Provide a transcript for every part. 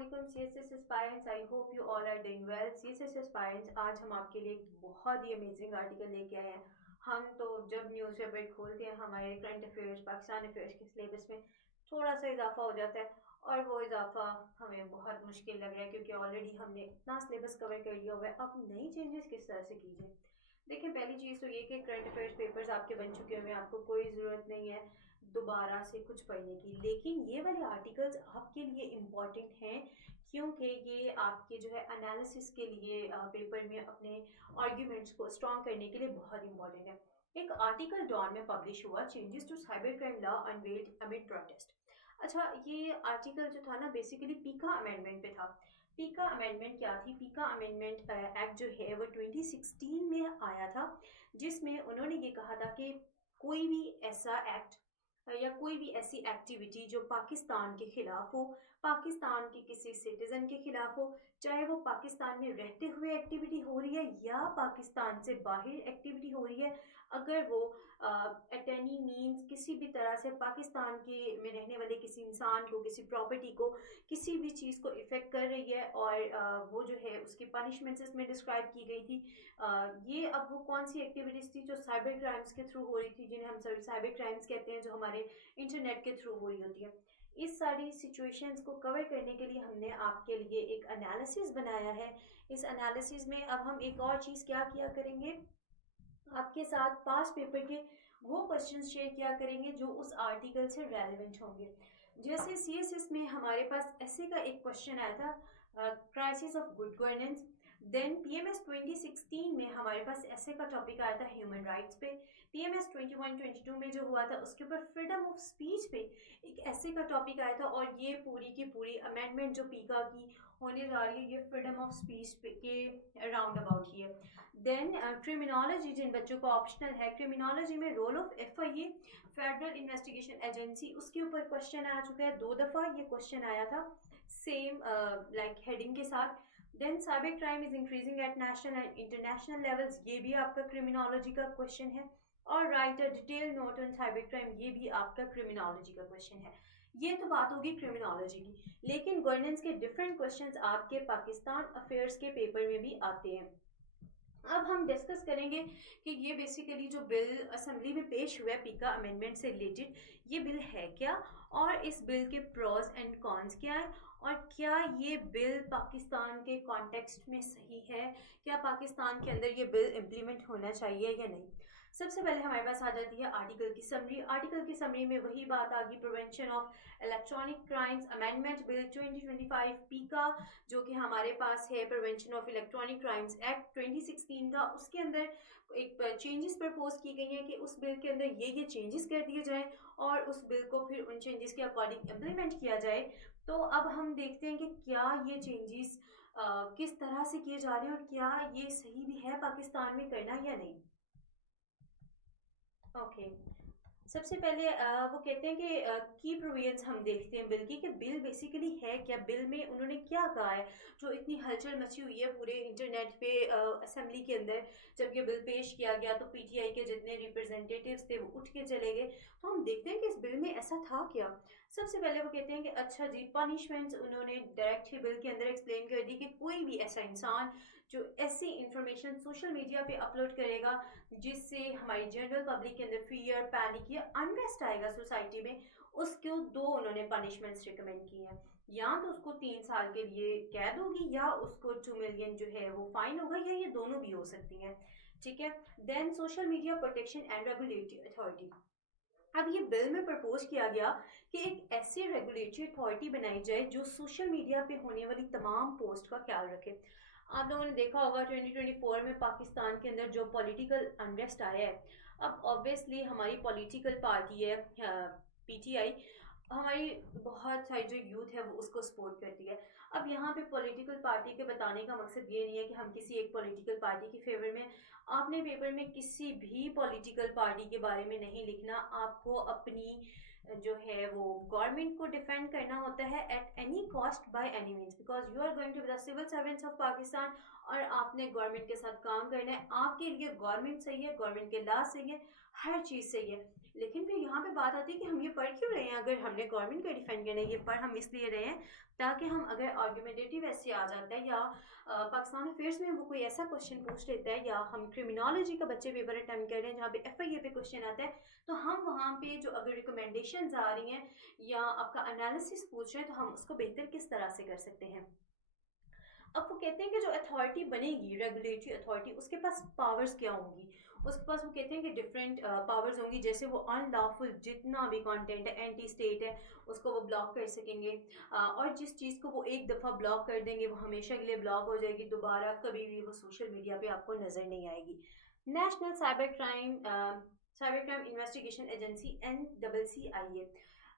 अस्सलामुअलैकुम CSS aspirants. I hope you all are doing well. CSS aspirants, आज हम आपके लिए एक बहुत ही अमेजिंग आर्टिकल लेके आए हैं। हम तो जब न्यूज़पेपर खोलते हैं हमारे करंट अफेयर्स, पाकिस्तान अफेयर्स के सिलेबस में थोड़ा सा इजाफा हो जाता है, और वो इजाफा हमें बहुत मुश्किल लग रहा है क्योंकि ऑलरेडी हमने इतना सिलेबस कवर कर लिया हुआ है। अब नई चेंजेस किस तरह से कीजिए। देखिए, पहली चीज़ तो ये कि करंट अफेयर्स पेपर्स आपके बन चुके हुए हैं, आपको कोई ज़रूरत नहीं है दोबारा से कुछ पढ़ने की। लेकिन ये वाले आर्टिकल्स आपके लिए इम्पॉर्टेंट हैं क्योंकि ये आपके जो है एनालिसिस के लिए पेपर में अपने आर्ग्यूमेंट्स को स्ट्रॉन्ग करने के लिए बहुत इंपॉर्टेंट है। एक आर्टिकल डॉन में पब्लिश हुआ, changes to cyber crime law unveiled amid protest. अच्छा, ये आर्टिकल जो था ना बेसिकली पीका अमेंडमेंट पे था। पीका अमेंडमेंट क्या थी? पीका अमेंडमेंट एक्ट जो है वो 2016 में आया था, जिसमें उन्होंने ये कहा था कि कोई भी ऐसा एक्ट या कोई भी ऐसी एक्टिविटी जो पाकिस्तान के खिलाफ हो, पाकिस्तान के किसी सिटीजन के खिलाफ हो, चाहे वो पाकिस्तान में रहते हुए एक्टिविटी हो रही है या पाकिस्तान से बाहर एक्टिविटी हो रही है, अगर वो एट एनी मीन्स किसी भी तरह से पाकिस्तान के में रहने वाले किसी इंसान को, किसी प्रॉपर्टी को, किसी भी चीज़ को इफ़ेक्ट कर रही है, और वो जो है उसकी पनिशमेंट्स इसमें डिस्क्राइब की गई थी। ये अब वो कौन सी एक्टिविटीज़ थी जो साइबर क्राइम्स के थ्रू हो रही थी, जिन्हें हम साइबर क्राइम्स कहते हैं, जो हमारे इंटरनेट के थ्रू हो रही होती है। इस सारी सिचुएशंस को कवर करने के लिए हमने आपके लिए एक एनालिसिस बनाया है। इस एनालिसिस में अब हम एक और चीज़ क्या किया करेंगे, आपके साथ पास्ट पेपर के वो क्वेश्चंस शेयर किया करेंगे जो उस आर्टिकल से रेलेवेंट होंगे। जैसे सीएसएस में हमारे पास ऐसे का एक क्वेश्चन आया था, crisis of good governance. Then PMS 2016 में हमारे पास ऐसे का टॉपिक आया था ह्यूमन राइट्स पे। पीएमएस 21-22 में जो हुआ था उसके ऊपर फ्रीडम ऑफ स्पीच पे एक ऐसे का टॉपिक आया था, और ये पूरी की पूरी अमेंडमेंट जो पीका की होने जा रही है ये फ्रीडम ऑफ स्पीच के राउंड अबाउट ही है। देन क्रिमिनोलॉजी, जिन बच्चों को ऑप्शनल है, क्रिमिनोलॉजी में role of FIA federal investigation agency, उसके ऊपर क्वेश्चन आ चुका है। 2 दफ़ा ये क्वेश्चन आया था सेम लाइक हेडिंग के साथ। Then cyber crime is increasing at national and international levels, ये भी आपका क्रिमिनोलॉजी का क्वेश्चन है। और write a detail note on cyber crime, ये भी आपका क्रिमिनोलॉजी का क्वेश्चन है। ये तो बात होगी क्रिमिनोलॉजी की, लेकिन गवर्नेंस के डिफरेंट क्वेश्चंस आपके पाकिस्तान अफेयर्स के पेपर में भी आते हैं। अब हम डिस्कस करेंगे कि ये बेसिकली जो बिल असेंबली में पेश हुआ है पीका अमेंडमेंट से रिलेटेड, ये बिल है क्या, और इस बिल के प्रोज एंड कॉन्स क्या है, और क्या ये बिल पाकिस्तान के कॉन्टेक्स्ट में सही है, क्या पाकिस्तान के अंदर ये बिल इम्प्लीमेंट होना चाहिए या नहीं। सबसे पहले हमारे पास आ जाती है आर्टिकल की समरी। आर्टिकल की समरी में वही बात आ गई, prevention of electronic crimes amendment bill 2025 पीका, जो कि हमारे पास है prevention of electronic crimes act 2016 का। उसके अंदर एक चेंजेस प्रपोज की गई हैं कि उस बिल के अंदर ये चेंजेस कर दिए जाएं, और उस बिल को फिर उन चेंजेस के अकॉर्डिंग इम्प्लीमेंट किया जाए। तो अब हम देखते हैं कि क्या ये चेंजेस किस तरह से किए जा रहे हैं, और क्या ये सही भी है पाकिस्तान में करना या नहीं। ओके, सबसे पहले वो कहते हैं कि की प्रोविजंस हम देखते हैं बिल की, कि बिल बेसिकली है क्या, बिल में उन्होंने क्या कहा है जो इतनी हलचल मची हुई है पूरे इंटरनेट पे। असेंबली के अंदर जब ये बिल पेश किया गया तो पीटीआई के जितने रिप्रेजेंटेटिव्स थे वो उठ के चले गए। तो हम देखते हैं कि इस बिल में ऐसा था क्या। सबसे पहले वो कहते हैं कि अच्छा जी, पनिशमेंट्स उन्होंने डायरेक्ट ही बिल के अंदर एक्सप्लेन कर दी कि कोई भी ऐसा इंसान जो ऐसी इंफॉर्मेशन सोशल मीडिया पे अपलोड करेगा जिससे हमारी जनरल पब्लिक के अंदर फियर, पैनिक या अनरेस्ट आएगा सोसाइटी में, उसको दो उन्होंने पनिशमेंट्स रिकमेंड की हैं। या तो उसको 3 साल के लिए कैद होगी, या उसको 2 मिलियन जो है वो फाइन होगा, या ये दोनों भी हो सकती हैं। ठीक है। Then social media protection and regulatory authority. अब ये बिल में प्रपोज किया गया कि एक ऐसी रेगुलेटरी अथॉरिटी बनाई जाए जो सोशल मीडिया पे होने वाली तमाम पोस्ट का ख्याल रखे। आप लोगों ने देखा होगा 2024 में पाकिस्तान के अंदर जो पॉलिटिकल अनरेस्ट आया है, अब ऑब्वियसली हमारी पॉलिटिकल पार्टी है पीटीआई, हमारी बहुत सारी जो यूथ है वो उसको सपोर्ट करती है। अब यहाँ पे पॉलिटिकल पार्टी के बताने का मकसद ये नहीं है कि हम किसी एक पॉलिटिकल पार्टी के फेवर में। आपने पेपर में किसी भी पॉलिटिकल पार्टी के बारे में नहीं लिखना, आपको अपनी जो है वो गवर्नमेंट को डिफेंड करना होता है at any cost by any means, because you are going to be the civil servants of Pakistan, और आपने गवर्नमेंट के साथ काम करना है। आपके लिए गवर्नमेंट सही है, गवर्नमेंट के लॉ सही है, हर चीज़ सही है, लेकिन फिर यहाँ पे बात आती है कि हम ये पढ़ क्यों रहे हैं? अगर हमने गवर्नमेंट को डिफेंड करना है, ये पढ़ हम इसलिए रहे हैं ताकि हम अगर आर्ग्यूमेंटेटिव ऐसे आ जाता है या पाकिस्तान अफेयर्स में वो कोई ऐसा क्वेश्चन पूछ लेता है, या हम क्रिमिनोलॉजी का बच्चे पेपर अटेम्प्ट कर रहे हैं जहाँ पे एफआईए पे क्वेश्चन आता है, तो हम वहाँ पे जो अगर रिकमेंडेशंस आ रही हैं या आपका एनालिसिस पूछ रहे हैं, तो हम उसको बेहतर किस तरह से कर सकते हैं। अब वो कहते हैं कि जो अथॉरिटी बनेगी, रेगुलेटरी अथॉरिटी, उसके पास पावर्स क्या होंगी? उसके पास वो कहते हैं कि डिफरेंट पावर्स होंगी, जैसे वो अनलॉफुल जितना भी कंटेंट है, एंटी स्टेट है, उसको वो ब्लॉक कर सकेंगे। और जिस चीज़ को वो एक दफ़ा ब्लॉक कर देंगे वो हमेशा के लिए ब्लॉक हो जाएगी, दोबारा कभी भी वो सोशल मीडिया पे आपको नज़र नहीं आएगी। National cyber crime investigation agency, NCCIA,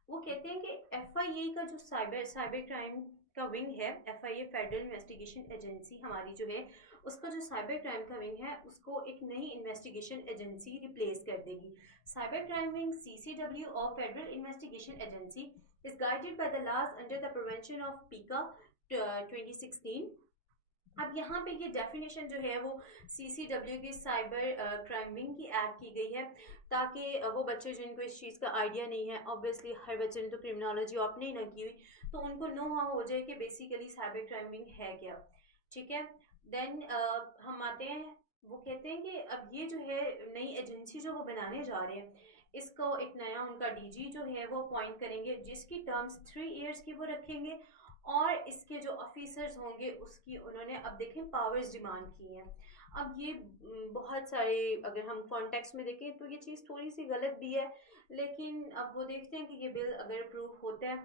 वो कहते हैं कि एफआईए का जो साइबर साइबर क्राइम का विंग है, एफआईए फेडरल इन्वेस्टिगेशन एजेंसी हमारी जो है, उसका जो साइबर क्राइम का विंग है उसको एक नई इन्वेस्टिगेशन एजेंसी रिप्लेस कर देगी। साइबर क्राइम विंग सीसीडब्ल्यू और federal investigation agency is guided by the laws under the prevention of PECA 2016। अब यहाँ पे ये डेफिनेशन जो है वो सीसीडब्ल्यू की साइबर क्राइम विंग की ऐड की गई है, ताकि वो बच्चे जिनको इस चीज़ का आइडिया नहीं है, ऑब्वियसली हर बच्चे ने तो क्रिमिनोलॉजी ऑप्ट नहीं ना की हुई, तो उनको नो हाउ हो जाए कि बेसिकली साइबर क्राइम विंग है क्या। ठीक है। देन हम आते हैं, वो कहते हैं कि अब ये जो है नई एजेंसी जो वो बनाने जा रहे हैं, इसको एक नया उनका डीजी जो है वो अपॉइंट करेंगे, जिसकी टर्म्स 3 इयर्स की वो रखेंगे, और इसके जो ऑफिसर्स होंगे उसकी उन्होंने अब देखें पावर्स डिमांड की हैं। अब ये बहुत सारे, अगर हम कॉन्टेक्स्ट में देखें तो ये चीज़ थोड़ी सी गलत भी है, लेकिन अब वो देखते हैं कि ये बिल अगर अप्रूव होता है।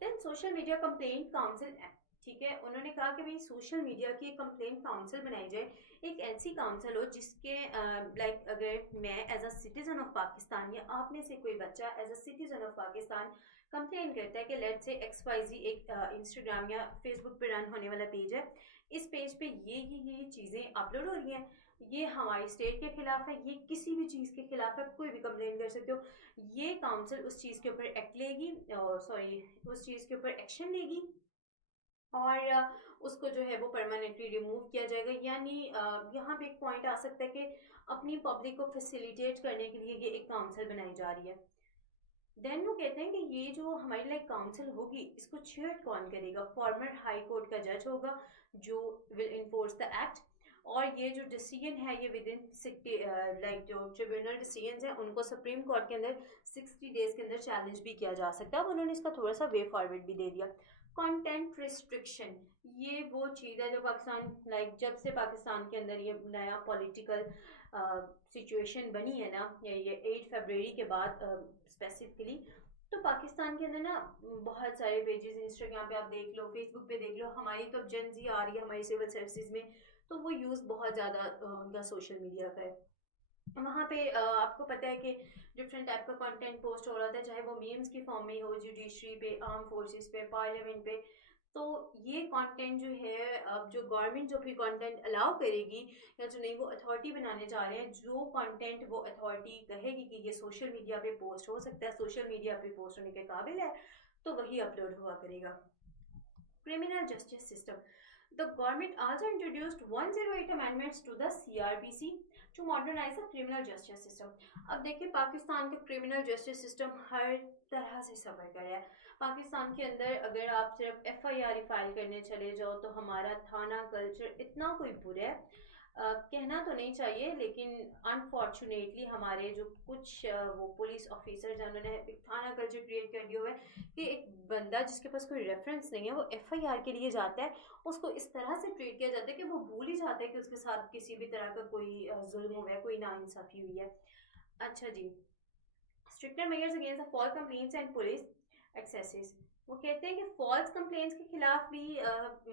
Then social media complaint council act, ठीक है, उन्होंने कहा कि भाई सोशल मीडिया की एक कंप्लेंट काउंसिल बनाई जाए, एक ऐसी काउंसिल हो जिसके लाइक अगर मैं as a citizen of Pakistan या आप में से कोई बच्चा as a citizen of Pakistan complain करता है कि लेट से XYZ एक इंस्टाग्राम या फेसबुक पे रन होने वाला पेज है, इस पेज पे ये चीज़ें अपलोड हो रही हैं, ये हमारी स्टेट के खिलाफ है, ये किसी भी चीज़ के खिलाफ है, कोई भी कंप्लेन कर सकते हो, ये काउंसिल उस चीज़ के ऊपर एक्ट लेगी, सॉरी उस चीज़ के ऊपर एक्शन लेगी, और उसको जो है वो परमानेंटली रिमूव किया जाएगा। यानी यहाँ पे एक पॉइंट आ सकता है कि अपनी पब्लिक को फैसिलिटेट करने के लिए ये एक काउंसिल बनाई जा रही है। देन वो कहते हैं कि ये जो हमारी लाइक काउंसिल होगी, इसको चेयर कौन करेगा? फॉर्मर हाई कोर्ट का जज होगा जो विल इन्फोर्स द एक्ट, और ये जो डिसीजन है ये विद इन 60 लाइक जो ट्रिब्यूनल डिसीजन है उनको सुप्रीम कोर्ट के अंदर 60 डेज के अंदर चैलेंज भी किया जा सकता है। अब उन्होंने इसका थोड़ा सा वे फॉरवर्ड भी दे दिया। कंटेंट रिस्ट्रिक्शन, ये वो चीज़ है जो पाकिस्तान लाइक जब से पाकिस्तान के अंदर ये नया पॉलिटिकल सिचुएशन बनी है ना, ये 8 फरवरी के बाद स्पेसिफिकली, तो पाकिस्तान के अंदर ना बहुत सारे पेजेस, इंस्टाग्राम पे आप देख लो, फेसबुक पे देख लो, हमारी तो जेन जी आ रही है हमारी सिविल सर्विसेज में, तो वो यूज़ बहुत ज़्यादा उनका सोशल मीडिया का है। वहाँ पे आपको पता है कि डिफरेंट टाइप का कंटेंट पोस्ट हो रहा था, चाहे वो मीम्स की फॉर्म में हो, जुडिशरी पे, आर्म फोर्सेस पे, पार्लियामेंट पे, तो ये कंटेंट जो है, अब जो गवर्नमेंट जो भी कंटेंट अलाउ करेगी या जो नई वो अथॉरिटी बनाने जा रहे हैं, जो कंटेंट वो अथॉरिटी कहेगी कि ये सोशल मीडिया पे पोस्ट हो सकता है, सोशल मीडिया पे पोस्ट होने के काबिल है, तो वही अपलोड हुआ करेगा। Criminal justice system. The government also introduced 108 amendments to the CRPC to modernize the criminal justice system. अब देखिए पाकिस्तान का criminal justice system हर तरह से सफ़र कर रहा है। पाकिस्तान के अंदर अगर आप सिर्फ FIR फाइल करने चले जाओ तो हमारा थाना कल्चर इतना कोई बुरा है, कहना तो नहीं चाहिए, लेकिन अनफॉर्चुनेटली हमारे जो कुछ वो पुलिस ऑफिसर्स हैं उन्होंने एक थाना कल्चर क्रिएट कर दिया हुआ है कि एक बंदा जिसके पास कोई रेफरेंस नहीं है वो FIR के लिए जाता है, उसको इस तरह से ट्रीट किया जाता है कि वो भूल ही जाता है कि उसके साथ किसी भी तरह का कोई जुल्म हुआ है, कोई नाइंसाफ़ी हुई है। अच्छा जी, stricter measures against the false complaints and police excesses, वो कहते हैं कि फॉल्स कंप्लेंट्स के खिलाफ भी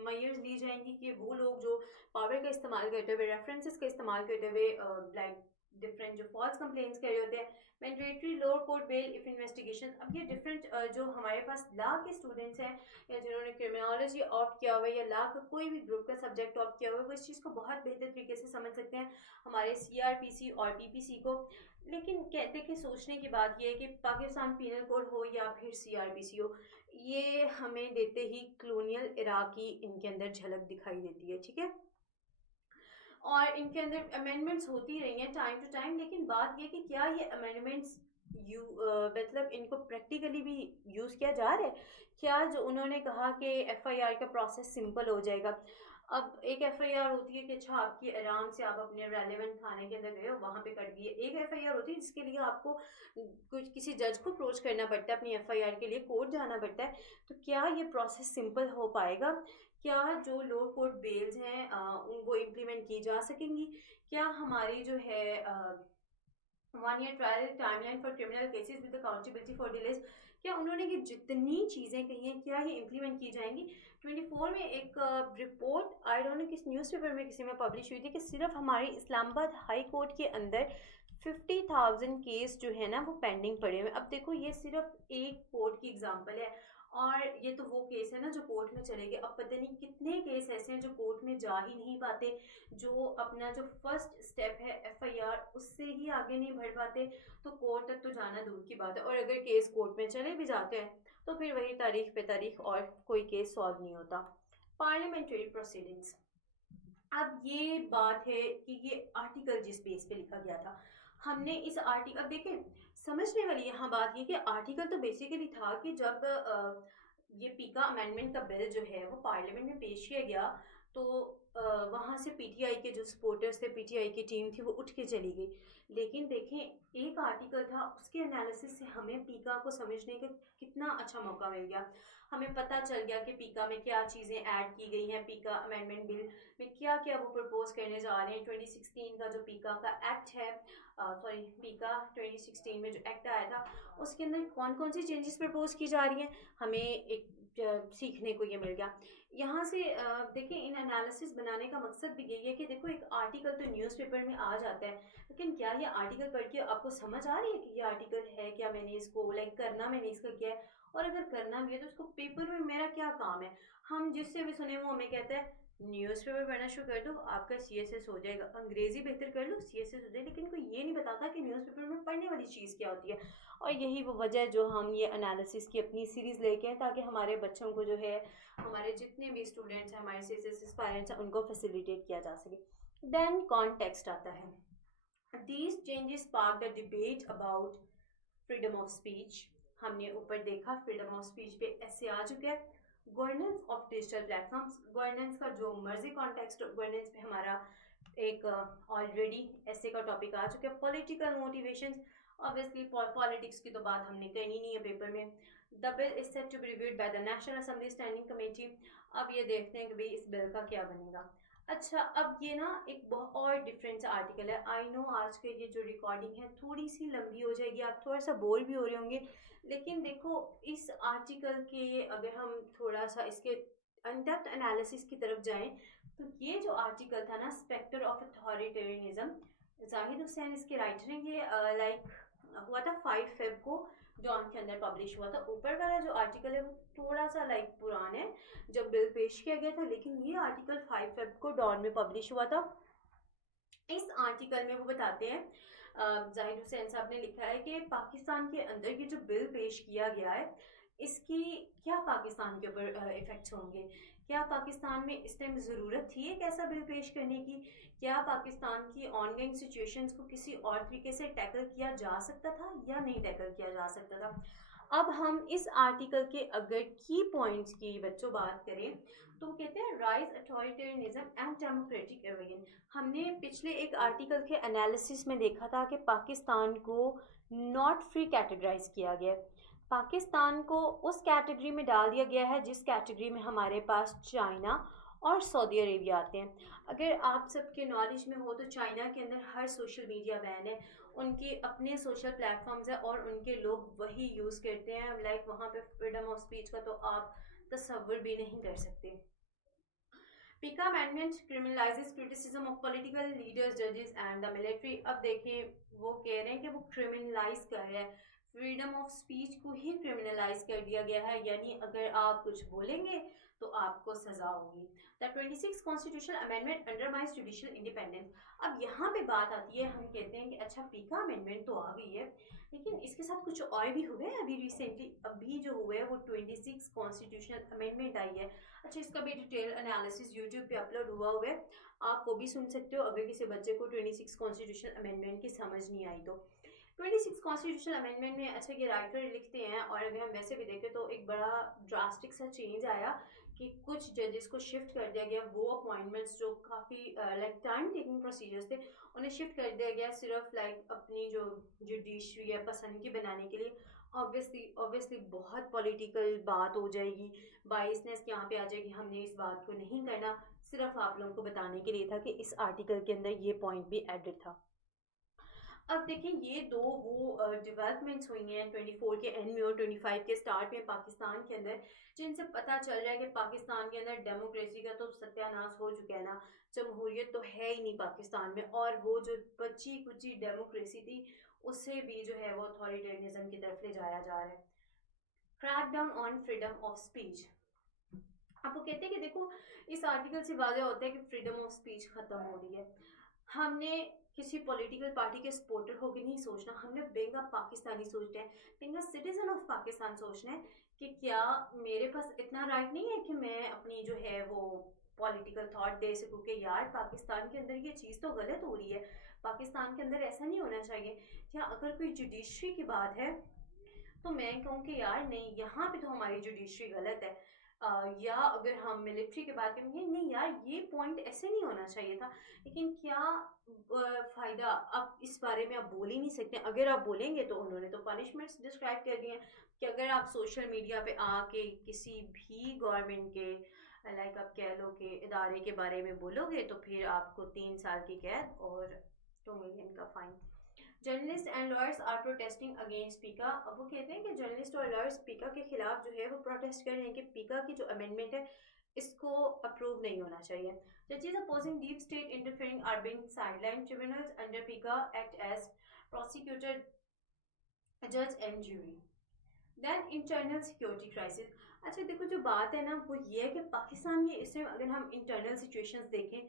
मेजर्स ली जाएंगी कि वो लोग जो पावर का इस्तेमाल करते हुए, रेफरेंसेस का इस्तेमाल करते हुए लाइक डिफरेंट जो फॉल्स कंप्लेंट्स कर रहे होते हैं, mandatory lower court bell if investigation. अब ये डिफरेंट जो हमारे पास लॉ के स्टूडेंट्स हैं या जिन्होंने क्रिमिनोलॉजी ऑप्ट किया हुआ है या लॉ का कोई भी ग्रुप का सब्जेक्ट ऑप्ट किया हुआ है, वो इस चीज़ को बहुत बेहतर तरीके से समझ सकते हैं हमारे CRPC और PPC को। लेकिन कहते कि सोचने की बात यह है कि पाकिस्तान पीनल कोड हो या फिर CRPC हो, ये हमें देते ही कलोनियल इरा की इनके अंदर झलक दिखाई देती है। ठीक है। और इनके अंदर अमेंडमेंट्स होती रही हैं टाइम टू टाइम, लेकिन बात ये कि क्या ये अमेंडमेंट्स मतलब इनको प्रैक्टिकली भी यूज़ किया जा रहा है? क्या जो उन्होंने कहा कि एफआईआर का प्रोसेस सिंपल हो जाएगा, अब एक एफआईआर होती है कि अच्छा आपकी आराम से आप अपने रेलेवेंट थाने के अंदर गए हो वहाँ पे कट गई है। एक एफआईआर होती है जिसके लिए आपको कुछ किसी जज को अप्रोच करना पड़ता है, अपनी एफआईआर के लिए कोर्ट जाना पड़ता है। तो क्या ये प्रोसेस सिंपल हो पाएगा? क्या जो लोअर कोर्ट बेल्स हैं वो इम्प्लीमेंट की जा सकेंगी? क्या हमारी जो है 1 year trial timeline for criminal cases with accountability for delays, क्या उन्होंने ये जितनी चीज़ें कही हैं क्या ये इम्प्लीमेंट की जाएंगी? 24 में एक रिपोर्ट आई डोंट नो किस न्यूज़पेपर में किसी में पब्लिश हुई थी कि सिर्फ हमारी इस्लामाबाद हाई कोर्ट के अंदर 50,000 केस जो है ना वो पेंडिंग पड़े हुए। अब देखो ये सिर्फ एक कोर्ट की एग्जांपल है, और ये तो वो केस है ना जो कोर्ट में चले गए। अब पता नहीं कितने केस ऐसे हैं जो कोर्ट में जा ही नहीं पाते, जो अपना जो फर्स्ट स्टेप है एफआईआर उससे ही आगे नहीं बढ़ पाते, तो कोर्ट तक तो जाना दूर की बात है। और अगर केस कोर्ट में चले भी जाते हैं तो फिर वही तारीख पे तारीख और कोई केस सॉल्व नहीं होता। पार्लियामेंट्री प्रोसीडिंग्स, अब ये बात है कि ये आर्टिकल जिस बेस पे लिखा गया था, हमने इस आर्टिकल, अब देखें समझने वाली यहाँ बात ये कि आर्टिकल तो बेसिकली था कि जब ये पीका अमेंडमेंट का बिल जो है वो पार्लियामेंट में पेश किया गया तो वहाँ से पीटीआई के जो सपोर्टर्स थे, पीटीआई की टीम थी, वो उठ के चली गई। लेकिन देखें एक आर्टिकल था, उसके एनालिसिस से हमें पीका को समझने का कितना अच्छा मौका मिल गया। हमें पता चल गया कि पीका में क्या चीज़ें ऐड की गई हैं, पीका अमेंडमेंट बिल में क्या क्या वो प्रपोज करने जा रहे हैं। 2016 का जो पीका का एक्ट है, सॉरी पीका 2016 में जो एक्ट आया था उसके अंदर कौन कौन सी चेंजेस प्रपोज की जा रही हैं, हमें एक सीखने को ये मिल गया। यहाँ से देखिए इन एनालिसिस बनाने का मकसद भी यही है कि देखो एक आर्टिकल तो न्यूज़पेपर में आ जाता है, लेकिन क्या ये आर्टिकल पढ़ के आपको समझ आ रही है कि ये आर्टिकल है क्या, मैंने इसको लाइक करना मैंने इसका क्या है, और अगर करना भी है तो उसको पेपर में मेरा क्या काम है। हम जिससे भी सुने वो हमें कहता है न्यूज़पेपर पढ़ना शुरू कर दो आपका सीएसएस हो जाएगा, अंग्रेजी बेहतर कर लो सीएसएस हो जाए, लेकिन कोई ये नहीं बताता कि न्यूज़पेपर में पढ़ने वाली चीज़ क्या होती है। और यही वो वजह जो हम ये एनालिसिस की अपनी सीरीज़ लेके हैं ताकि हमारे बच्चों को जो है, हमारे जितने भी स्टूडेंट्स हैं, हमारे सीएसएस एस्पायरेंट्स हैं, उनको फैसिलिटेट किया जा सके। देन कॉन्टेक्स्ट आता है। These changes sparked a debate about freedom of speech। हमने ऊपर देखा फ्रीडम ऑफ स्पीच पे ऐसे आ चुका है। Governance of digital platforms, governance का जो मर्जी कॉन्टेक्स्ट गवर्नेंस पे हमारा एक ऑलरेडी ऐसे का टॉपिक आ चुका है। पॉलिटिकल मोटिवेशंस, ऑब्वियसली पॉलिटिक्स की तो बात हमने करनी नहीं है पेपर में। The bill is set to be reviewed by the national assembly standing committee. अब ये देखते हैं कि भाई इस बिल का क्या बनेगा। अच्छा अब ये ना एक बहुत और डिफरेंट आर्टिकल है। आई नो आज के ये जो रिकॉर्डिंग है थोड़ी सी लंबी हो जाएगी, आप थोड़ा सा बोर भी हो रहे होंगे, लेकिन देखो इस आर्टिकल के अगर हम थोड़ा सा इसके अनडेप्थ एनालिसिस की तरफ जाएं तो ये जो आर्टिकल था ना spectre of authoritarianism, Zahid Hussain इसके राइटर हैं। ये लाइक हुआ था 5 फेब को डॉन के अंदर पब्लिश हुआ था। ऊपर वाला जो आर्टिकल है वो थोड़ा सा लाइक पुराना है जब बिल पेश किया गया था, लेकिन ये आर्टिकल 5 फेब को डॉन में पब्लिश हुआ था। इस आर्टिकल में वो बताते हैं, जाहिद हुसैन साहब ने लिखा है कि पाकिस्तान के अंदर ये जो बिल पेश किया गया है इसकी क्या पाकिस्तान के ऊपर इफेक्ट्स होंगे, क्या पाकिस्तान में इस टाइम ज़रूरत थी एक ऐसा बिल पेश करने की, क्या पाकिस्तान की ऑनगोइंग सिचुएशंस को किसी और तरीके से टैकल किया जा सकता था या नहीं टैकल किया जा सकता था। अब हम इस आर्टिकल के अगर की पॉइंट्स की बच्चों बात करें तो कहते हैं राइज अथॉरिटेरियनिज्म एंड डेमोक्रेटिक एवेगन। हमने पिछले एक आर्टिकल के एनालिसिस में देखा था कि पाकिस्तान को नॉट फ्री कैटेगराइज किया गया है। पाकिस्तान को उस कैटेगरी में डाल दिया गया है जिस कैटेगरी में हमारे पास चाइना और सऊदी अरेबिया आते हैं। अगर आप सबके नॉलेज में हो तो चाइना के अंदर हर सोशल मीडिया बैन है, उनके अपने सोशल प्लेटफॉर्म्स हैं और उनके लोग वही यूज़ करते हैं। लाइक वहाँ पे फ्रीडम ऑफ स्पीच का तो आप तस्वर भी नहीं कर सकते। PECA amendment criminalises criticism of political leaders, जजेस एंड द मिलिट्री। अब देखिए वो कह रहे हैं कि वो क्रिमिनलाइज कर रहे हैं फ्रीडम ऑफ स्पीच को ही क्रिमिनलाइज कर दिया गया है, यानी अगर आप कुछ बोलेंगे तो आपको सजा होगी। The 26 constitutional amendment undermines judicial independence. अब यहाँ पे बात आती है, हम कहते हैं कि अच्छा पीका अमेंडमेंट तो आ गई है, लेकिन इसके साथ कुछ और भी हुए हैं अभी रिसेंटली। अभी जो हुए है वो 26 कॉन्स्टिट्यूशनल अमेंडमेंट आई है। अच्छा, इसका भी डिटेल एनालिसिस यूट्यूब पे अपलोड हुआ है, आप वो भी सुन सकते हो अगर किसी बच्चे को 26 कॉन्स्टिट्यूशनल अमेंडमेंट की समझ नहीं आई तो। 26 कॉन्स्टिट्यूशनल अमेंडमेंट में अच्छा ये राइटर लिखते हैं, और अगर हम वैसे भी देखें तो एक बड़ा ड्रास्टिक सा चेंज आया कि कुछ जजेस को शिफ्ट कर दिया गया, वो अपॉइंटमेंट्स जो काफ़ी लाइक टाइम टेकिंग प्रोसीजर्स थे उन्हें शिफ्ट कर दिया गया सिर्फ लाइक अपनी जो जुडिशरी है पसंद की बनाने के लिए। ऑब्वियसली बहुत पॉलिटिकल बात हो जाएगी, बाइसनेस यहाँ पे आ जाएगी, हमने इस बात को नहीं करना, सिर्फ आप लोगों को बताने के लिए था कि इस आर्टिकल के अंदर ये पॉइंट भी एडेड था। अब देखें ये दो वो डेवलपमेंट्स हुई हैं 24 के एंड में और 25 के स्टार्ट में पाकिस्तान के अंदर, जिनसे पता चल रहा है कि पाकिस्तान के अंदर डेमोक्रेसी का तो सत्यानाश हो चुका है ना, जमहूरियत तो है ही नहीं पाकिस्तान में, और वो जो बची कुची डेमोक्रेसी थी उसे भी जो है वो अथॉरिटेरियनिज्म की तरफ ले जाया जा रहा है। Crack down on freedom of speech. आप वो कहते हैं कि देखो इस आर्टिकल से वाज़ेह होता है कि फ्रीडम ऑफ स्पीच खत्म हो रही है। हमने किसी पॉलिटिकल पार्टी के सपोर्टर होकर नहीं सोचना, हमने बीइंग अ पाकिस्तानी सोचना है, being a citizen of Pakistan सोचना है कि क्या मेरे पास इतना राइट नहीं है कि मैं अपनी जो है वो पॉलिटिकल थॉट दे सकूं कि यार पाकिस्तान के अंदर ये चीज़ तो गलत हो रही है, पाकिस्तान के अंदर ऐसा नहीं होना चाहिए। या अगर कोई जुडिशरी की बात है तो मैं कहूँ कि यार नहीं, यहाँ पे तो हमारी जुडिशरी गलत है। या अगर हम मिलिट्री की बात करेंगे, नहीं यार ये पॉइंट ऐसे नहीं होना चाहिए था, लेकिन क्या फ़ायदा, अब इस बारे में आप बोल ही नहीं सकते। अगर आप बोलेंगे तो उन्होंने तो पनिशमेंट्स डिस्क्राइब कर दिए हैं कि अगर आप सोशल मीडिया पे आके किसी भी गवर्नमेंट के लाइक आप कह लो कि इदारे के बारे में बोलोगे तो फिर आपको 3 साल की कैद और 2 मिलियन का fine. Journalist and lawyers are protesting against PECA. अब वो कहते हैं कि जर्नलिस्ट और लॉयर्स पीका के खिलाफ जो है वो प्रोटेस्ट कर रहे हैं कि पीका की जो अमेंडमेंट है इसको अप्रूव नहीं होना चाहिए। जजेस opposing deep state interfering are being sideline, tribunals under पीका एक्ट एज प्रोसिक्यूटर, जज and jury. Then internal security crisis. अच्छा देखो जो बात है ना वो ये है कि पाकिस्तान के इस टाइम अगर हम इंटरनल सिचुएशंस देखें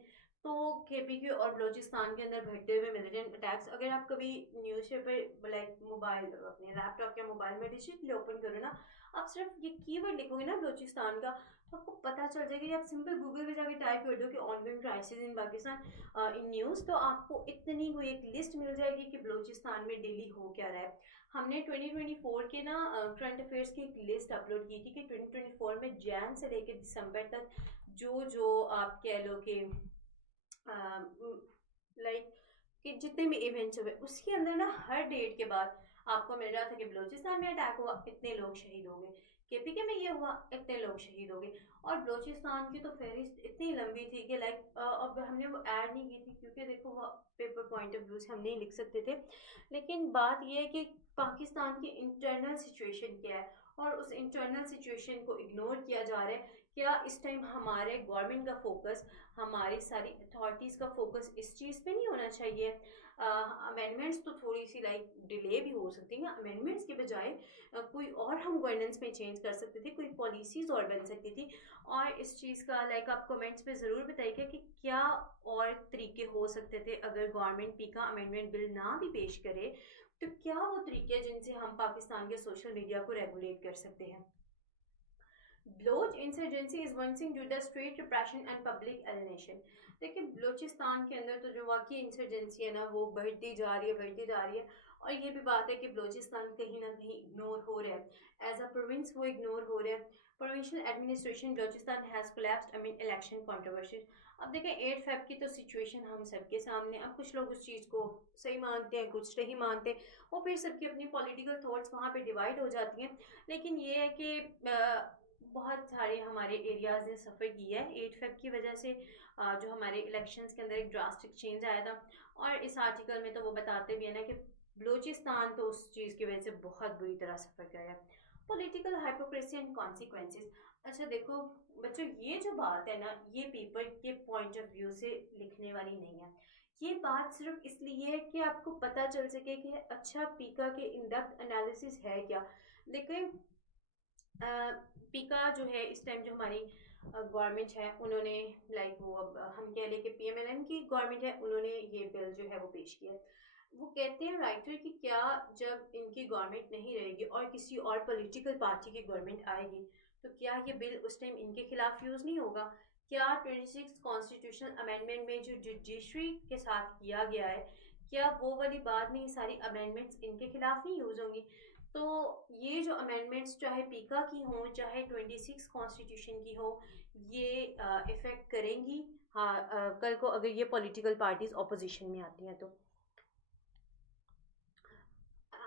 तो केपीके और बलूचिस्तान के अंदर बढ़ते हुए मिलिटेंट अटैक्स, अगर आप कभी न्यूज़पेपर लाइक मोबाइल अपने लैपटॉप या मोबाइल में डिजिटली ओपन करो ना, आप सिर्फ ये कीवर्ड लिखोगे ना बलूचिस्तान का तो आपको पता चल जाएगा कि आप सिंपल गूगल पे जाके टाइप कर दो कि ongoing crisis in Pakistan in news, तो आपको इतनी कोई एक लिस्ट मिल जाएगी कि बलूचिस्तान में डेली हो क्या रहा है। हमने 2024 के ना करंट अफेयर्स की एक लिस्ट अपलोड की थी कि 2024 में जैन से लेकर दिसंबर तक जो जो आप कह लो कि लाइक कि जितने भी इवेंट्स हुए उसके अंदर ना हर डेट के बाद आपको मिल रहा था कि बलूचिस्तान में अटैक हुआ इतने लोग शहीद हो गए, केपीके में ये हुआ इतने लोग शहीद हो गए। और बलूचिस्तान की तो फहरिस्त इतनी लंबी थी कि लाइक अब हमने वो ऐड नहीं की थी क्योंकि देखो वो पेपर पॉइंट ऑफ व्यू से हम नहीं लिख सकते थे, लेकिन बात यह है कि पाकिस्तान की इंटरनल सिचुएशन क्या है और उस इंटरनल सिचुएशन को इग्नोर किया जा रहा है। क्या इस टाइम हमारे गवर्नमेंट का फोकस, हमारी सारी अथॉरिटीज़ का फोकस इस चीज़ पे नहीं होना चाहिए? अमेंडमेंट्स तो थोड़ी सी लाइक डिले भी हो सकती हैं, अमेंडमेंट्स के बजाय कोई और हम गवर्नेंस में चेंज कर सकते थे, कोई पॉलिसीज़ और बन सकती थी। और इस चीज़ का लाइक आप कमेंट्स में ज़रूर बताइएगा कि क्या और तरीके हो सकते थे अगर गवर्नमेंट पी का अमेंडमेंट बिल ना भी पेश करे, तो क्या वो तरीके हैं जिनसे हम पाकिस्तान के सोशल मीडिया को रेगुलेट कर सकते हैं। Baloch insurgency is waning due the state repression and public alienation. देखिए बलोचिस्तान के अंदर तो जो वाकई इंसर्जेंसी है ना वो बढ़ती जा रही है, बढ़ती जा रही है। और ये भी बात है कि बलोचिस्तान कहीं ना कहीं इग्नोर हो रहा है एज अ प्रोविंस, वो इग्नोर हो रहा है। Provincial administration Balochistan has collapsed amid election controversies. अब देखें 8 फेब की तो सिचुएशन हम सबके सामने, अब कुछ लोग उस चीज़ को सही मानते हैं, कुछ नहीं मानते, वो फिर सबकी अपनी पॉलिटिकल थॉट्स वहाँ पे डिवाइड हो जाती हैं। लेकिन ये है कि बहुत सारे हमारे एरियाज़ ने सफ़र किया है 8 फेब की वजह से, जो हमारे इलेक्शंस के अंदर एक ड्रास्टिक चेंज आया था। और इस आर्टिकल में तो वो बताते भी है ना कि बलूचिस्तान तो उस चीज़ की वजह से बहुत बुरी तरह सफ़र कर है। Political hypocrisy and consequences. अच्छा देखो बच्चों, ये जो बात है ना ये पेपर के पॉइंट ऑफ व्यू से लिखने वाली नहीं है, ये बात सिर्फ इसलिए है कि आपको पता चल सके कि अच्छा पीका के इन डेप्थ एनालिसिस है क्या। देखिए पीका जो है इस टाइम जो हमारी गवर्नमेंट है उन्होंने लाइक वो अब हम कह लें कि पीएमएनएम की गवर्नमेंट है, उन्होंने ये बिल जो है वो पेश किया। वो कहते हैं राइटर कि क्या जब इनकी गवर्नमेंट नहीं रहेगी और किसी और पॉलिटिकल पार्टी की गवर्नमेंट आएगी तो क्या ये बिल उस टाइम इनके खिलाफ यूज़ नहीं होगा। क्या 26 कॉन्स्टिट्यूशनल अमेंडमेंट में जो जुडिशरी के साथ किया गया है क्या वो वाली बात में ये सारी अमेंडमेंट्स इनके खिलाफ नहीं यूज़ होंगी। तो ये जो अमेंडमेंट्स चाहे पीका की हों चाहे 26 कॉन्स्टिट्यूशन की हो ये इफ़ेक्ट करेंगी। हाँ कल को अगर ये पॉलिटिकल पार्टीज ऑपोजिशन में आती हैं तो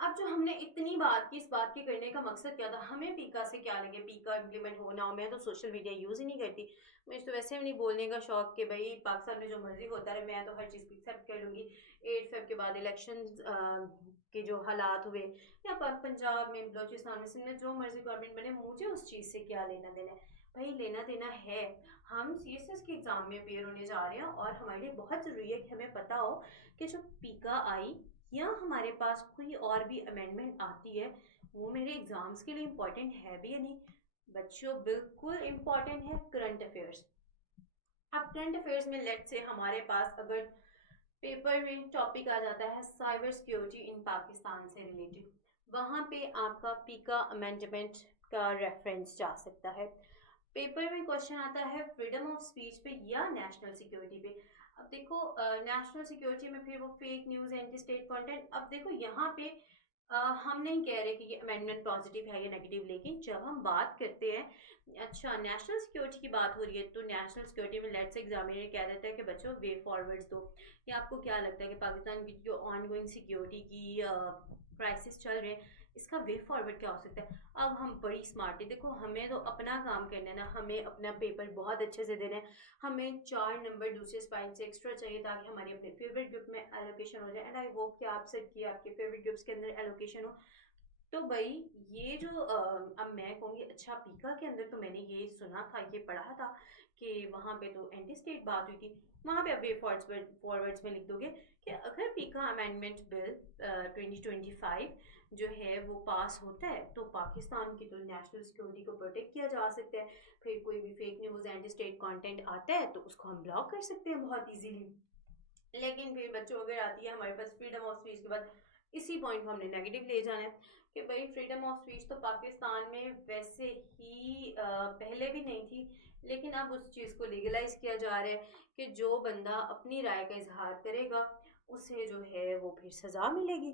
अब जो हमने इतनी बात की इस बात के करने का मकसद क्या था, हमें पीका से क्या लगे, पीका इम्प्लीमेंट हो ना हो। मैं तो सोशल मीडिया यूज़ ही नहीं करती, मुझे तो वैसे भी नहीं बोलने का शौक कि भाई पाकिस्तान में जो मर्जी होता है मैं तो हर चीज़ को एक्सेप्ट कर लूँगी। 8 फेब के बाद इलेक्शन के जो हालात हुए या पंजाब में बलोचिस्तान में सिंध में जो मर्जी गवर्नमेंट बने मुझे उस चीज़ से क्या लेना देना है। भाई लेना देना है, हम सीएसएस के एग्ज़ाम में अपेयर होने जा रहे हैं और हमारे लिए बहुत ज़रूरी है कि हमें पता हो कि जो पीका आई या हमारे पास कोई और भी अमेंडमेंट आती है वो मेरे एग्जाम्स के लिए इम्पोर्टेंट है भी या नहीं। बच्चों बिल्कुल इम्पोर्टेंट है करंट अफेयर्स। अब करंट अफेयर्स में लेट से हमारे पास अगर पेपर में टॉपिक आ जाता है साइबर सिक्योरिटी इन पाकिस्तान से रिलेटेड, वहाँ पे आपका पीका अमेंडमेंट का रेफरेंस जा सकता है। पेपर में क्वेश्चन आता है फ्रीडम ऑफ स्पीच पे या नेशनल सिक्योरिटी पे। अब देखो नेशनल सिक्योरिटी में फिर वो fake news anti state content. अब देखो यहाँ पे हम नहीं कह रहे कि ये अमेंडमेंट पॉजिटिव है या नेगेटिव, लेकिन जब हम बात करते हैं अच्छा नेशनल सिक्योरिटी की बात हो रही है तो नेशनल सिक्योरिटी में लेट्स एग्जामिनर कह देता है कि बच्चों वे फॉरवर्ड्स दो। या आपको क्या लगता है कि पाकिस्तान की जो ऑनगोइंग सिक्योरिटी की क्राइसिस चल रहे हैं इसका वे फॉरवर्ड क्या हो सकता है। अब हम बड़ी स्मार्ट है, देखो हमें तो अपना काम करना है ना, हमें अपना पेपर बहुत अच्छे से देना है। हमें 4 नंबर दूसरे स्पाइन से एक्स्ट्रा चाहिए ताकि हमारी अपने फेवरेट ग्रुप में एलोकेशन हो जाए। एंड आई होप कि आप सबकी आपके फेवरेट ग्रुप्स के अंदर एलोकेशन हो। तो भाई ये जो अब मैं कहूँगी अच्छा पीका के अंदर तो मैंने ये सुना था ये पढ़ा था कि वहाँ पे तो एंटी स्टेट बात हुई थी। वहाँ पे अब वे फॉरवर्ड्स में लिख दोगे कि अगर पीका अमेंडमेंट बिल 2025 जो है वो पास होता है तो पाकिस्तान की तो नेशनल सिक्योरिटी को प्रोटेक्ट किया जा सकता है। फिर कोई भी fake news anti state content आता है तो उसको हम ब्लॉक कर सकते हैं बहुत इजीली। लेकिन फिर बच्चों अगर आती है हमारे पास फ्रीडम ऑफ स्पीच के बाद इसी पॉइंट को हमने नेगेटिव ले जाना है कि भाई फ्रीडम ऑफ स्पीच तो पाकिस्तान में वैसे ही पहले भी नहीं थी, लेकिन अब उस चीज़ को लीगलाइज किया जा रहा है कि जो बंदा अपनी राय का इजहार करेगा उसे जो है वो फिर सज़ा मिलेगी।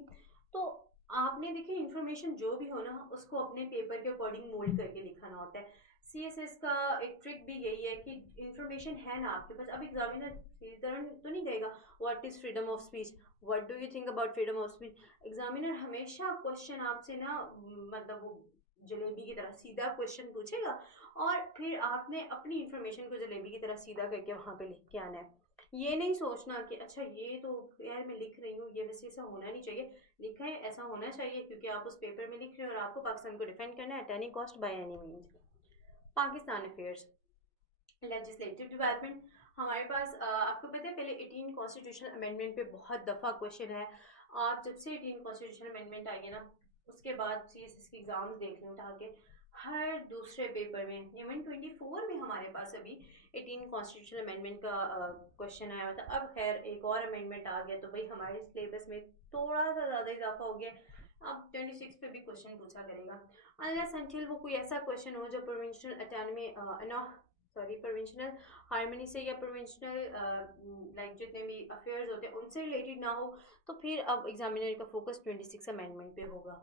तो आपने देखिए इन्फॉर्मेशन जो भी हो ना उसको अपने पेपर के अकॉर्डिंग मोल्ड करके लिखाना होता है। सीएसएस का एक ट्रिक भी यही है कि इन्फॉर्मेशन है ना आपके पास, अब एग्जामिनर सीधी तरह तो नहीं कहेगा what is freedom of speech, what do you think about freedom of speech. Examiner हमेशा क्वेश्चन आपसे ना मतलब वो जलेबी की तरह सीधा क्वेश्चन पूछेगा और फिर आपने अपनी इंफॉर्मेशन को जलेबी की तरह सीधा करके वहाँ पे लिख के आना है। ये नहीं सोचना कि अच्छा ये तो यार मैं लिख रही हूँ ये वैसे ऐसा होना नहीं चाहिए। लिखा है ऐसा होना चाहिए क्योंकि आप उस पेपर में लिख रहे हो और आपको पाकिस्तान को डिफेंड करना है at any cost by any means. Pakistan affairs legislative development हमारे पास आपको पता है पहले 18 कॉन्स्टिट्यूशनल अमेंडमेंट पे बहुत दफ़ा क्वेश्चन है। आप जब से 18 कॉन्स्टिट्यूशनल अमेंडमेंट आई है ना उसके बाद सीएसएस के एग्जाम्स देख लें उठा के हर दूसरे पेपर में इवन 24 में हमारे पास अभी 18 कॉन्स्टिट्यूशनल अमेंडमेंट का क्वेश्चन आया हुआ था। अब खैर एक और अमेंडमेंट आ गया तो भाई हमारे सिलेबस में थोड़ा सा ज़्यादा इजाफा हो गया। अब 26 पे भी क्वेश्चन पूछा करेगा अनलेस अनटिल वो कोई ऐसा क्वेश्चन हो जो प्रोविंशियल अटोनमी प्रोविंशनल हारमोनी से या प्रोविंशनल लाइक जितने भी अफेयर्स होते हैं उनसे रिलेटेड ना हो तो फिर अब एग्जामिनर का फोकस 26 अमेंडमेंट पे होगा।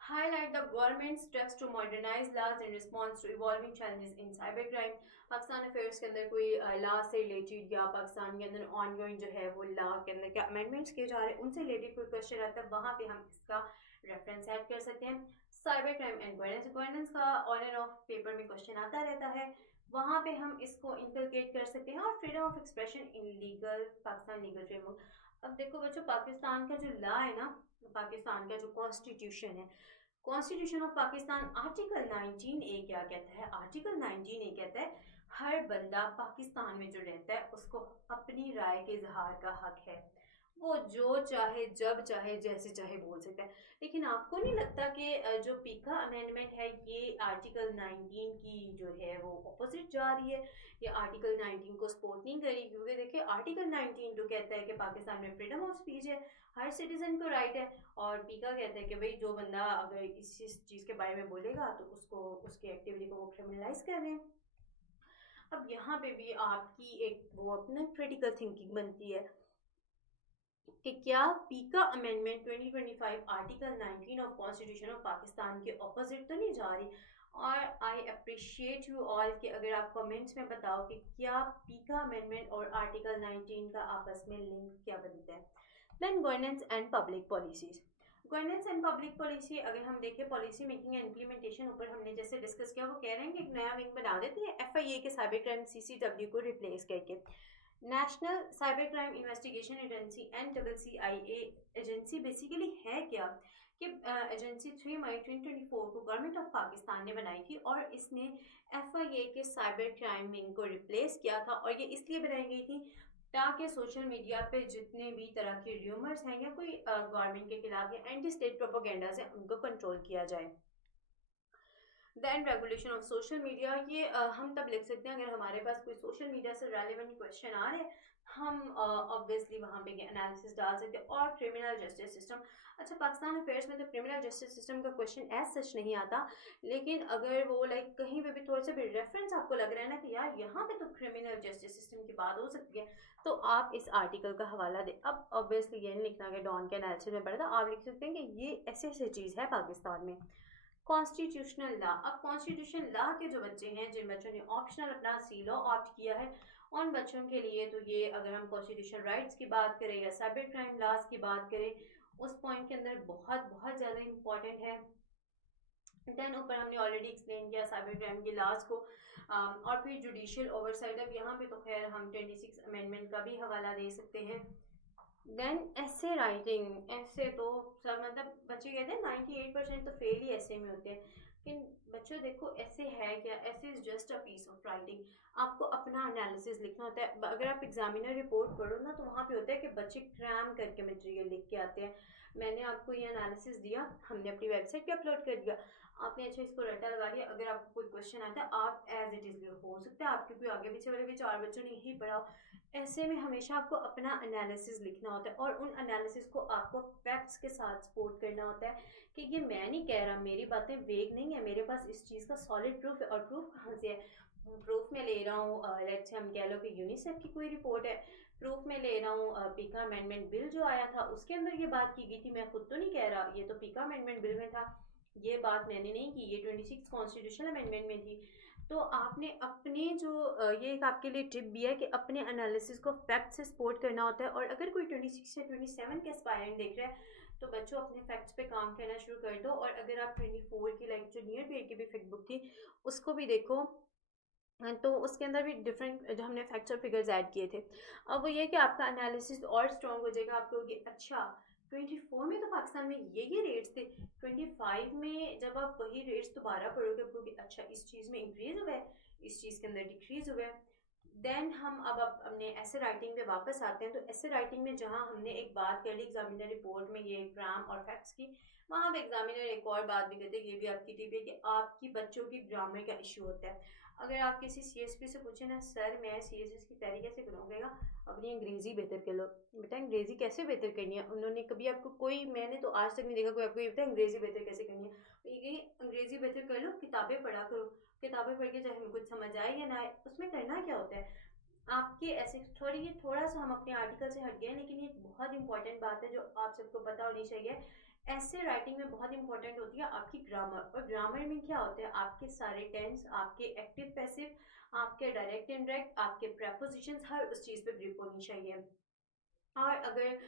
Highlight the government steps to modernize laws in response to evolving challenges in cybercrime। Pakistan affairs के अंदर कोई लॉ से रिलेटेड या पाकिस्तान के अंदर ऑनगोइंग जो है वो लॉ के अंदर क्या अमेंडमेंट्स किए जा रहे हैं उनसे रिलेटेड कोई क्वेश्चन आता है वहाँ पे हम इसका रेफरेंस ऐड कर सकते हैं। साइबर क्राइम एंड गवर्नेंस का ऑन एंड ऑफ पेपर में क्वेश्चन आता रहता है, वहाँ पे हम इसको इंकलकेट कर सकते हैं। और freedom of expression in legal Pakistan legal framework. अब देखो बच्चों पाकिस्तान का जो लॉ है ना, पाकिस्तान का जो कॉन्स्टिट्यूशन है, कॉन्स्टिट्यूशन ऑफ पाकिस्तान आर्टिकल 19 ए क्या कहता है, आर्टिकल 19 ए कहता है हर बंदा पाकिस्तान में जो रहता है उसको अपनी राय के इजहार का हक है। वो जो चाहे जब चाहे जैसे चाहे बोल सकता है। लेकिन आपको नहीं लगता कि जो पीका अमेंडमेंट है ये आर्टिकल 19 की जो है वो ऑपोजिट जा रही है। ये आर्टिकल 19 को सपोर्ट नहीं करी, क्योंकि देखिए आर्टिकल 19 तो कहता है कि पाकिस्तान में फ्रीडम ऑफ स्पीच है, हर सिटीजन को राइट है। और पीका कहता है कि भाई जो बंदा अगर इस चीज़ के बारे में बोलेगा तो उसको उसकी एक्टिविटी को वो क्रिमिनलाइज कर रहे हैं। अब यहाँ पे भी आपकी एक वो अपना क्रिटिकल थिंकिंग बनती है कि क्या पीका amendment 2025 article 19 of constitution of Pakistan के ऑपोजिट तो नहीं जा रही। और आई अप्रिशिएट यू ऑल कि अगर आप कमेंट्स में बताओ कि क्या पीका अमेंडमेंट और आर्टिकल 19 का आपस में लिंक क्या बनता है। Then governance and public policies. Governance and public policy अगर हम देखें पॉलिसी मेकिंग एंड इम्प्लीमेंटेशन ऊपर हमने जैसे डिस्कस किया, वो कह रहे हैं कि एक नया विंग बना देते हैं एफआईए के साइबर क्राइम सीसीडब्ल्यू को रिप्लेस करके। National cyber crime investigation agency NCCIA agency basically है क्या कि एजेंसी 3 मई 2024 को गवर्नमेंट ऑफ पाकिस्तान ने बनाई थी और इसने FIA के साइबर क्राइम विंग को रिप्लेस किया था। और ये इसलिए बनाई गई थी ताकि सोशल मीडिया पे जितने भी तरह के र्यूमर्स हैं या कोई गवर्नमेंट के खिलाफ या एंटी स्टेट प्रोपोगेंडाज हैं उनको कंट्रोल किया जाए। Then regulation of social media, ये हम तब लिख सकते हैं अगर हमारे पास कोई सोशल मीडिया से रेलिवेंट क्वेश्चन आ रहे हैं, हम ऑब्वियसली वहाँ पे एनालिसिस डाल सकते हैं। और क्रिमिनल जस्टिस सिस्टम, अच्छा पाकिस्तान अफेयर्स में तो क्रिमिनल जस्टिस सिस्टम का क्वेश्चन एज सच नहीं आता, लेकिन अगर वो लाइक कहीं पे भी थोड़ा सा भी रेफरेंस आपको लग रहा है ना कि यार यहाँ पे तो क्रिमिनल जस्टिस सिस्टम की बात हो सकती है, तो आप इस आर्टिकल का हवाला दें। अब ऑब्वियसली ये नहीं लिखना कि डॉन के एनालिसिस में पढ़ा था, आप लिख सकते हैं कि ये ऐसी ऐसी चीज़ है पाकिस्तान में। कॉन्स्टिट्यूशनल लॉ, अब कॉन्स्टिट्यूशन लॉ के जो बच्चे हैं जिन बच्चों ने ऑप्शनल अपना सी लॉ ऑप्ट किया है, उन बच्चों के लिए तो ये अगर हम कॉन्स्टिट्यूशन राइट्स की बात करें या साइबर क्राइम लॉज की बात करें, उस पॉइंट के अंदर बहुत बहुत ज़्यादा इंपॉर्टेंट है। देन ऊपर हमने ऑलरेडी एक्सप्लेन किया साइबर क्राइम के लॉज को। और फिर जुडिशियल ओवरसाइट, अब यहाँ पे तो खैर हम 26 अमेंडमेंट का भी हवाला दे सकते हैं। देन ऐसे राइटिंग, ऐसे तो सब मतलब बच्चे कहते हैं 98% तो फेल ही ऐसे में होते हैं, लेकिन बच्चों देखो ऐसे है क्या, essay is just a piece of writing. आपको अपना एनालिसिस लिखना होता है। अगर आप एग्जामिनर रिपोर्ट पढ़ो ना तो वहाँ पे होता है कि बच्चे क्रैम करके मटेरियल लिख के आते हैं। मैंने आपको ये एनालिसिस दिया, हमने अपनी वेबसाइट पे अपलोड कर दिया, आपने अच्छा इसको रटा लगा लिया। अगर आपको कोई क्वेश्चन आता है आप एज इट इज़, हो सकता है आपके कोई आगे पीछे वाले भी 4 बच्चों ने यही पढ़ा। ऐसे में हमेशा आपको अपना एनालिसिस लिखना होता है और उन एनालिसिस को आपको फैक्ट्स के साथ सपोर्ट करना होता है कि ये मैं नहीं कह रहा, मेरी बातें वेग नहीं है, मेरे पास इस चीज़ का सॉलिड प्रूफ है। और प्रूफ कहाँ से है? प्रूफ में ले रहा हूँ लेट्स से हम कह लो कि यूनिसेफ की कोई रिपोर्ट है, प्रूफ में ले रहा हूँ पीका अमेंडमेंट बिल जो आया था उसके अंदर ये बात की गई थी, मैं खुद तो नहीं कह रहा, ये तो पीका अमेंडमेंट बिल में था, ये बात मैंने नहीं की, ये 26 कॉन्स्टिट्यूशनल अमेंडमेंट में थी। तो आपने अपने जो ये एक आपके लिए टिप भी है कि अपने एनालिसिस को फैक्ट से सपोर्ट करना होता है। और अगर कोई 26 या 27 के एस्पायरेंट देख रहा है तो बच्चों अपने फैक्ट्स पे काम करना शुरू कर दो। और अगर आप 24 की लाइक जो नियर पीरियड की भी फैक्ट बुक थी उसको भी देखो, तो उसके अंदर भी डिफरेंट जो हमने फैक्ट्स और फिगर्स ऐड किए थे। अब वो ये कि आपका एनालिसिस और स्ट्रॉन्ग हो जाएगा, आप कहोगे अच्छा 24 में तो पाकिस्तान में ये रेट्स थे, 25 में जब आप वही रेट्स दोबारा पढ़ोगे आप कहोगे अच्छा इस चीज़ में इंक्रीज हुआ है, इस चीज़ के अंदर डिक्रीज हुआ है। देन हम अब अपने ऐसे राइटिंग पे वापस आते हैं। तो ऐसे राइटिंग में जहाँ हमने एक बात कर ली एग्जामिनर रिपोर्ट में ये ग्राम और फैक्ट्स की, वहाँ पे एग्जामिनर एक और बात भी कहते हैं, ये भी आपकी टिप है कि आपकी बच्चों की ग्रामर का इशू होता है। अगर आप किसी CSP से पूछे ना सर मैं CSS की तैयारी कैसे करूँगा, अपनी अंग्रेज़ी बेहतर कर लो। बेटा अंग्रेज़ी कैसे बेहतर करनी है, उन्होंने कभी आपको कोई, मैंने तो आज तक नहीं देखा कोई आपको ये बताया अंग्रेज़ी बेहतर कैसे करनी है। तो ये कहीं अंग्रेज़ी बेहतर कर लो, किताबें पढ़ा करो, किताबें पढ़ के चाहे हमें कुछ समझ आए या ना आए, उसमें करना क्या होता है आपके ऐसे थोड़ा सा हम अपने आर्टिकल से हट गए, लेकिन ये बहुत इंपॉर्टेंट बात है जो आप सबको पता होनी चाहिए। ऐसे राइटिंग में बहुत इंपॉर्टेंट होती है आपकी ग्रामर। और ग्रामर में क्या होता है, आपके सारे टेंस, आपके एक्टिव पैसिव, आपके डायरेक्ट इनडायरेक्ट, आपके प्रेपोजिशंस, हर उस चीज़ पे ग्रिप होनी चाहिए। और अगर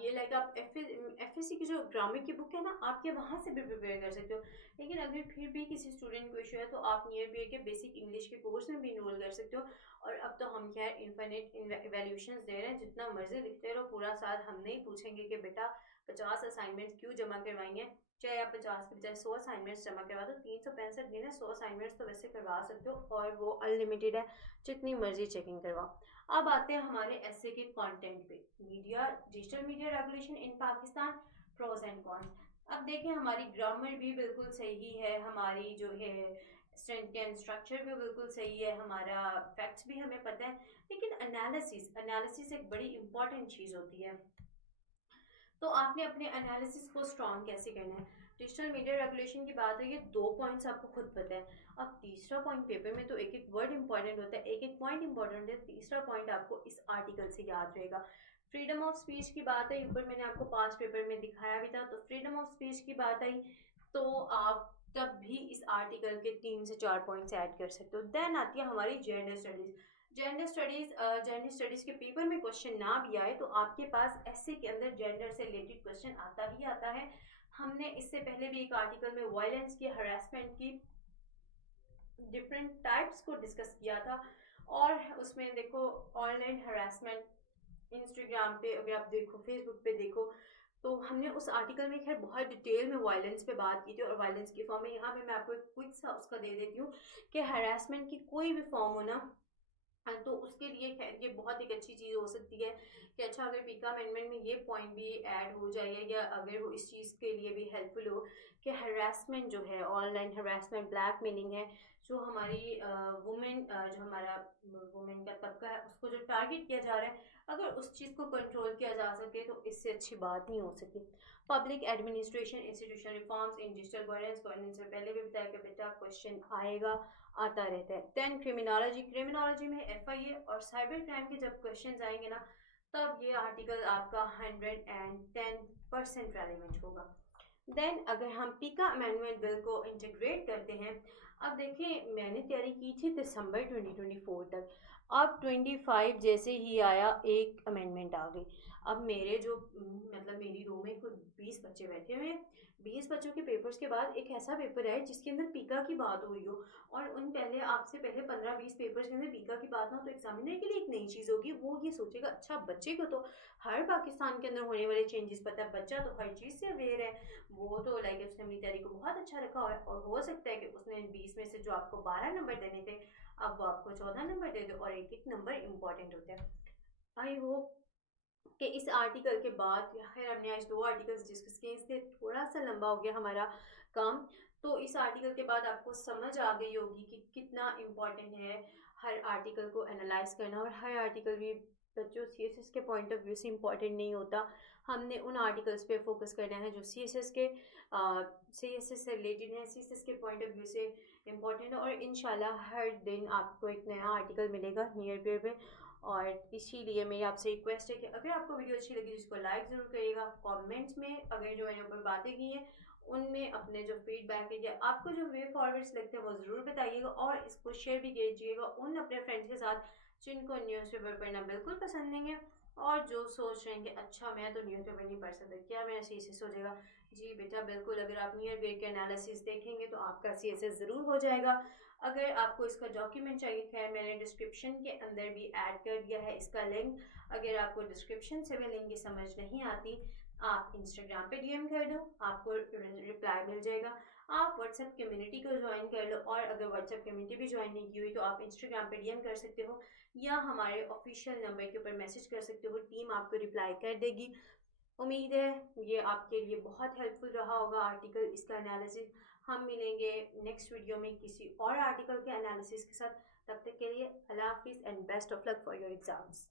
ये लाइक आप FSC की जो ग्रामर की बुक है ना, आप ये वहाँ से भी प्रिपेयर कर सकते हो। लेकिन अगर फिर भी किसी स्टूडेंट को इशू है तो आप नियर बी के बेसिक इंग्लिश के कोर्स में भी इनरोल कर सकते हो। और अब तो हम खैर इन्फिनिट इवैल्यूएशंस दे रहे हैं, जितना मर्जी लिखते रहो पूरा साल, हम नहीं पूछेंगे कि बेटा 50 असाइनमेंट्स क्यों जमा करवाएंगे, चाहे आप 50 के बजाय 100 असाइनमेंट्स जमा करवा दो, 365 दिन है, 100 असाइनमेंट्स तो वैसे करवा सकते हो और वो अनलिमिटेड है, जितनी मर्जी चेकिंग करवाओ। अब आते हैं हमारे ऐसे के कंटेंट पे, media, digital media regulation in Pakistan, pros and cons. अब देखें हमारी ग्रामर भी बिल्कुल सही है, हमारी जो है सेंटेंस स्ट्रक्चर भी बिल्कुल सही है, हमारा फैक्ट्स भी हमें पता है, लेकिन एनालिसिस एनालिसिस एक बड़ी इंपॉर्टेंट चीज़ होती है। तो आपने अपने एनालिसिस को स्ट्रॉन्ग कैसे करना है। डिजिटल मीडिया रेगुलेशन की बात है, ये 2 पॉइंट्स आपको खुद पता है। अब तीसरा पॉइंट, पेपर में तो एक एक वर्ड इंपॉर्टेंट होता है, एक एक पॉइंट इंपॉर्टेंट है, तीसरा पॉइंट आपको इस आर्टिकल से याद रहेगा। फ्रीडम ऑफ स्पीच की बात है, ऊपर मैंने आपको पास्ट पेपर में दिखाया भी था, तो फ्रीडम ऑफ स्पीच की बात आई तो आप तब भी इस आर्टिकल के 3 से 4 पॉइंट्स ऐड कर सकते हो। देन आती है हमारी जेंडर स्टडीज। जेंडर स्टडीज के पेपर में क्वेश्चन ना भी आए तो आपके पास ऐसे के अंदर जेंडर से रिलेटेड क्वेश्चन आता ही आता है। हमने इससे पहले भी एक आर्टिकल में वायलेंस की, हरासमेंट की डिफरेंट टाइप्स को डिस्कस किया था, और उसमें देखो ऑनलाइन हरासमेंट इंस्टाग्राम पे अगर आप देखो, फेसबुक पे देखो, तो हमने उस आर्टिकल में खैर बहुत डिटेल में वायलेंस पे बात की थी, और वायलेंस की फॉर्म में यहाँ पे मैं आपको एक क्विक सा उसका दे देती हूँ कि हरासमेंट की कोई भी फॉर्म हो ना, तो उसके लिए खैर ये बहुत एक अच्छी चीज़ हो सकती है कि अच्छा अगर पीका अमेंडमेंट में ये पॉइंट भी ऐड हो जाए, या अगर वो इस चीज़ के लिए भी हेल्पफुल हो कि हरासमेंट जो है, ऑनलाइन हरासमेंट, ब्लैकमेलिंग है, जो हमारी वुमेन, जो हमारा वुमेन का तबका है उसको जो टारगेट किया जा रहा है, अगर उस चीज़ को कंट्रोल किया जा सके तो इससे अच्छी बात नहीं हो सकती। Public administration, institutional reforms in digital governance, governance में पहले भी बताया कि बेटा क्वेश्चन आएगा, आता रहता है। देन क्रिमिनोलॉजी, क्रिमिनोलॉजी में एफआईए और साइबर क्राइम के जब क्वेश्चन आएंगे ना, तब ये आर्टिकल आपका 110% रेलिवेंट होगा। देन अगर हम पीका अमेंडमेंट बिल को इंटीग्रेट करते हैं, अब देखिए मैंने तैयारी की थी दिसंबर 2024 तक, अब 25 जैसे ही आया एक अमेंडमेंट आ गई। अब मेरे जो मतलब मेरी रो में कुछ 20 बच्चे बैठे हुए हैं, 20 बच्चों के पेपर्स के बाद एक ऐसा पेपर है जिसके अंदर पीका की बात हुई हो, और उन पहले आपसे पहले 15-20 पेपर्स के अंदर पीका की बात ना हो, तो एग्जामिनर के लिए एक नई चीज़ होगी, वो ये सोचेगा अच्छा बच्चे को तो हर पाकिस्तान के अंदर होने वाले चेंजेस पता है, बच्चा तो हर चीज़ से अवेयर है, वो तो लाइक उसने अपनी तैयारी को बहुत अच्छा रखा हुआ है, और हो सकता है कि उसने 20 में से जो आपको 12 नंबर देने थे, अब वो आपको 14 नंबर दे दो, और एक एक नंबर इंपॉर्टेंट होता है। आई होप कि इस आर्टिकल के बाद, खैर हमने आज 2 आर्टिकल्स डिस्कस किए, इसलिए थोड़ा सा लंबा हो गया हमारा काम, तो इस आर्टिकल के बाद आपको समझ आ गई होगी कि कितना इम्पोर्टेंट है हर आर्टिकल को एनालाइज करना, और हर आर्टिकल भी बच्चों सीएसएस के पॉइंट ऑफ व्यू से इम्पॉर्टेंट नहीं होता। हमने उन आर्टिकल्स पे फोकस करना है जो सीएसएस से रिलेटेड है, सीएसएस के पॉइंट ऑफ व्यू से इम्पॉर्टेंट है, और इंशाल्लाह हर दिन आपको एक नया आर्टिकल मिलेगा नियर पेयर पे। और इसीलिए मेरी आपसे रिक्वेस्ट है कि अगर आपको वीडियो अच्छी लगी जिसको लाइक ज़रूर करिएगा, कमेंट्स में अगर जो मैंने ऊपर बातें की हैं उनमें अपने जो फीडबैक है या आपको जो वे फॉरवर्ड्स लगते हैं वो ज़रूर बताइएगा, और इसको शेयर भी कीजिएगा उन अपने फ्रेंड्स के साथ जिनको न्यूज़पेपर पढ़ना बिल्कुल पसंद नहीं है, और जो सोच रहे हैं कि अच्छा मैं तो न्यूज़पेपर नहीं पढ़ सकता, क्या मेरा सीएसएस हो जाएगा। जी बेटा बिल्कुल, अगर आप नियर वेयर के एनालिसिस देखेंगे तो आपका सीएसएस ज़रूर हो जाएगा। अगर आपको इसका डॉक्यूमेंट चाहिए, खैर मैंने डिस्क्रिप्शन के अंदर भी ऐड कर दिया है इसका लिंक, अगर आपको डिस्क्रिप्शन से भी लिंक की समझ नहीं आती, आप इंस्टाग्राम पे डीएम कर दो, आपको रिप्लाई मिल जाएगा। आप व्हाट्सएप कम्युनिटी को ज्वाइन कर लो, और अगर व्हाट्सएप कम्युनिटी भी ज्वाइन नहीं की हुई तो आप इंस्टाग्राम पे डीएम कर सकते हो, या हमारे ऑफिशियल नंबर के ऊपर मैसेज कर सकते हो, टीम आपको रिप्लाई कर देगी। उम्मीद है ये आपके लिए बहुत हेल्पफुल रहा होगा आर्टिकल, इसका एनालिसिस। हम मिलेंगे नेक्स्ट वीडियो में किसी और आर्टिकल के एनालिसिस के साथ, तब तक के लिए अल्लाह हाफिज़ and best of luck for your exams.